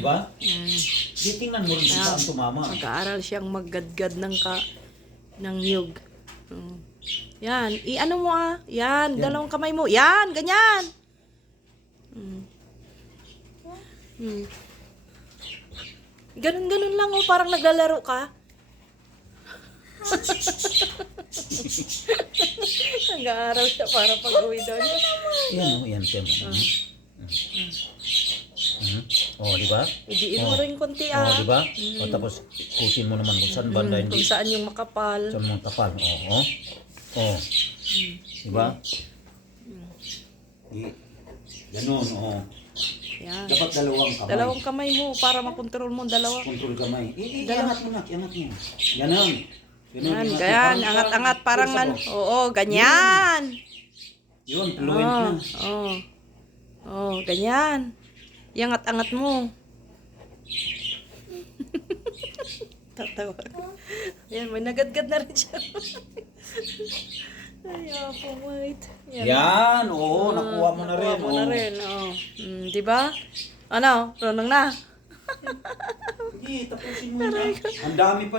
di ba? Di tingnan mo rin kung saan tumama. Mag-aaral siyang maggadgad ng niyog. Yan, i-ano mo Yan, dalawang kamay mo. Yan, ganyan. Ganun-ganun lang parang naglalaro ka. Nag-aaral siya para pag-uwi daw niya. Yan, yan. Oh, di ba? Idiin mo rin konti Oh, di ba? O, tapos kutin mo naman kung saan banda Kung hindi. saan yung makapal. Saan mo tapal. Oh. Di ba? Ganun, Yan. Dapat dalawang kamay. Dalawang kamay mo para makontrol mo dalawa. Control kamay. Iangat mo na, iangat mo. Ganun. Yan, ganyan. Angat-angat parang Oo, ganyan. Yun, fluent na. Ganyan. Iangat-angat mo. Tatawa. Yan, may nagadgad na rin siya. Ay, ako, wait. Yan, nakuha mo na rin. Nakuha mo na rin, di ba? Ano? Runong na? Sige, tapusin mo yan. Ang dami pa